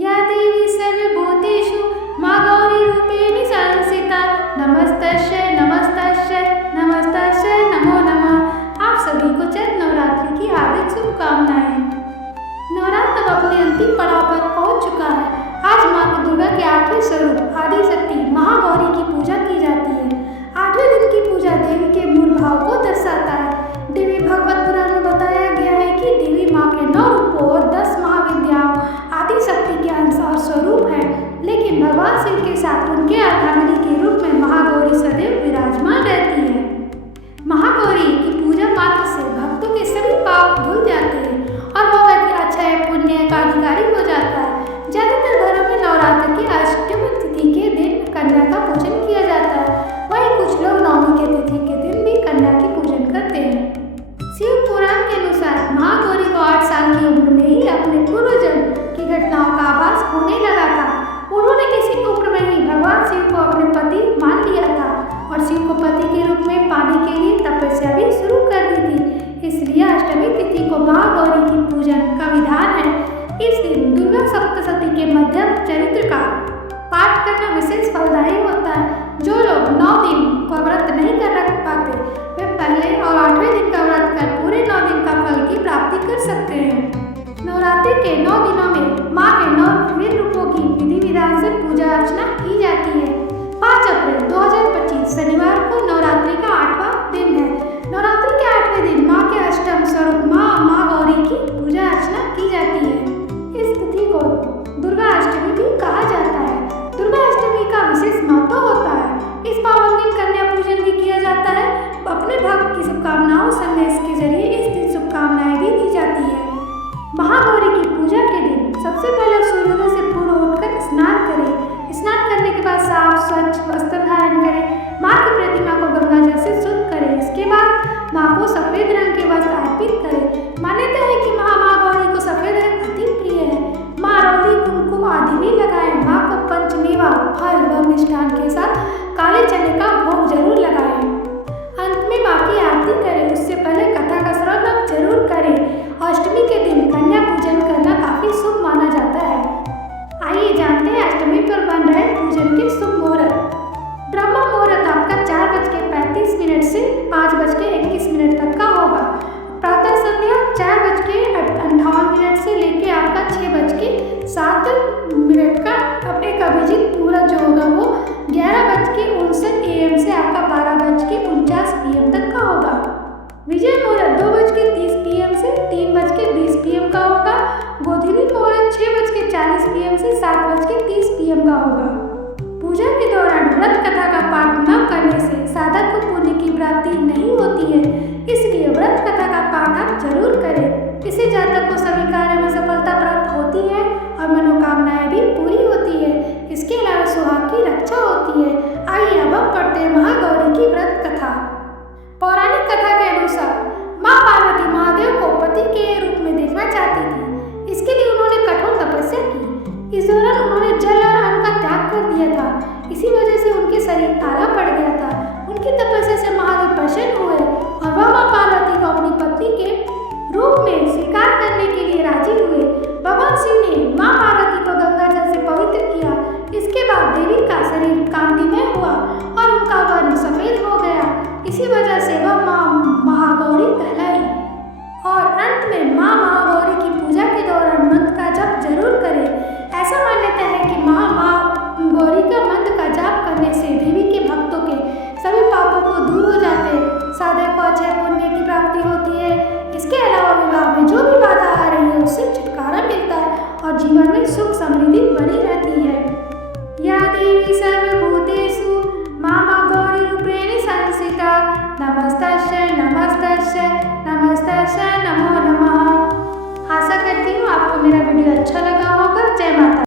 या देवी सर्वभूतेषु मां गौरीरूपेण संस्थिता नमस्तस्यै नमस्तस्यै नमस्तस्यै नमो नमः। आप सभी को चैत्र नवरात्रि की हार्दिक शुभकामनाएं। नवरात्र अब अपने अंतिम पड़ाव पर पहुंच चुका है। आज मां दुर्गा के 8वें स्वरूप आदिशक्ति महागौरी की पूजा की जाती है। 8वें दिन की पूजा देवी के मूल भाव को दर्शाता है। देवी भागवत पुराण में बताया गया है कि देवी मां के 9 रूपों और 10 महाविद्याओं आदिशक्ति के अंश और स्वरूप है, लेकिन भगवान शिव के साथ उनके अर्धांगिनी के रूप में महागौरी सदैव विराजमान रहती है। महागौरी की पूजा मात्र से भक्तों के सभी पाप धुल जाते हैं और वह व्यक्ति अक्षय पुण्य का अधिकारी हो जाता है। ज्यादातर घरों में नवरात्र की अष्टमी तिथि के दिन कन्या का पूजन किया जाता है। वहीं कुछ लोग नवमी के तिथि के दिन भी कन्या की पूजन करते हैं। शिव पुराण के अनुसार महागौरी को 8 साल की उम्र में ही अपने पूर्वजन्म की घटनाओं का आभास होने लगा था। उन्होंने किसी उम्र में ही भगवान शिव को अपने पति मान लिया था और शिव को पति के रूप में पाने के लिए तपस्या भी शुरू कर दी थी। इसलिए अष्टमी तिथि को महागौरी की पूजन का विधान है। इस दिन दुर्गा सप्तशती के मध्यम चरित्र का पाठ करना विशेष फलदायी होता है। जो लोग 9 दिन का व्रत नहीं कर रख पाते वे पहले और 8वें दिन का व्रत कर पूरे 9 दिन का फल की प्राप्ति कर सकते हैं। नवरात्रि के 9 दिनों में मां के 9 विभिन्न रूपों की विधि विधान से पूजा अर्चना की जाती है। 5 अप्रैल 2025 शनिवार को नवरात्रि का 8वां दिन है। नवरात्रि के 8वें दिन मां के अष्टम स्वरूप मां गौरी की पूजा अर्चना की जाती है। इस तिथि को दुर्गा अष्टमी भी कहा जाता है। दुर्गा अष्टमी का विशेष महत्व होता है। इस पावन दिन कन्या पूजन भी किया जाता है। अपने भक्त की शुभकामनाओं संदेश के जरिए इस दिन शुभकामनाएं भी दी जाती है। महागौरी की पूजा के दिन सबसे पहले सूर्योदय से पूर्व उठकर स्नान करें। स्नान करने के बाद साफ स्वच्छ वस्त्र धारण करें। मां की प्रतिमा को गंगा जल से शुद्ध करें। इसके बाद मां को सफेद रंग के वस्त्र अर्पित करें। मान्यता है कि महागौरी को सफेद रंग अति प्रिय है। मां रौली कुमकुम आदि भी लगाएं। मां को पंचमेवा फल व मिष्ठान के साथ काले चने का भोग जरूर लगाएं। अंत में मां की आरती करें। उससे पहले कथा का श्रवण आप जरूर करें। अष्टमी के दिन कन्या पूजन करना काफी शुभ माना जाता है। आइए जानते हैं अष्टमी पर बन रहे पूजन के शुभ मुहूर्त। ब्रह्म मुहूर्त आपका 4:35 से 5:21 तक का होगा। प्रातः संध्या 4:58 से लेके आपका 6:07 का एक अभिजीत मुहूर्त जो होगा वो 11:59 AM से आपका 12:49 PM तक का होगा। विजय मुहूर्त 2:30 PM से 3:20 PM का होगा। गोधूली मुहूर्त 6:40 PM से 7:30 PM का होगा। पूजा के दौरान व्रत कथा का पाठ न करने से साधक को पुण्य की प्राप्ति नहीं होती है, इसलिए व्रत कथा का पाठ आप जरूर करें। इससे जातक को सभी कार्यों में सफलता प्राप्त होती है और मनोकामनाएं भी पूरी होती है। इसके अलावा सुहाग की रक्षा होती है। आइए अब हम पढ़ते हैं महागौरी की व्रत कथा। पौराणिक कथा के अनुसार मां पार्वती महादेव को पति के रूप में देखना चाहती थी। इसके लिए उन्होंने कठोर तपस्या की। इस दौरान उन्होंने जल और अन्न का त्याग कर दिया था। इसी वजह से उनके शरीर काला पड़ गया था। उनकी तपस्या से महादेव प्रसन्न हुए और वह मां पार्वती को अपनी पत्नी के रूप में स्वीकार करने के लिए राजी हुए। भगवान शिव ने मां पार्वती को गंगा जल से पवित्र किया। इसके बाद देवी का शरीर कांतिमय हुआ और उनका वर्ण सफेद हो गया। इसी वजह से वह मां महागौरी कहलाई। और अंत में मां महागौरी की पूजा के दौरान मंत्र का जप जरूर करें। ऐसा मान्यता है कि महागौरी का मंत्र का जाप करने से देवी के भक्तों के सभी पापों को दूर हो जाते हैं। साधक को अक्षय पुण्य की प्राप्ति होती है। इसके अलावा विवाह में जो भी बाधा आ रही है उससे छुटकारा मिलता है और जीवन में सुख समृद्धि बनी रहती है।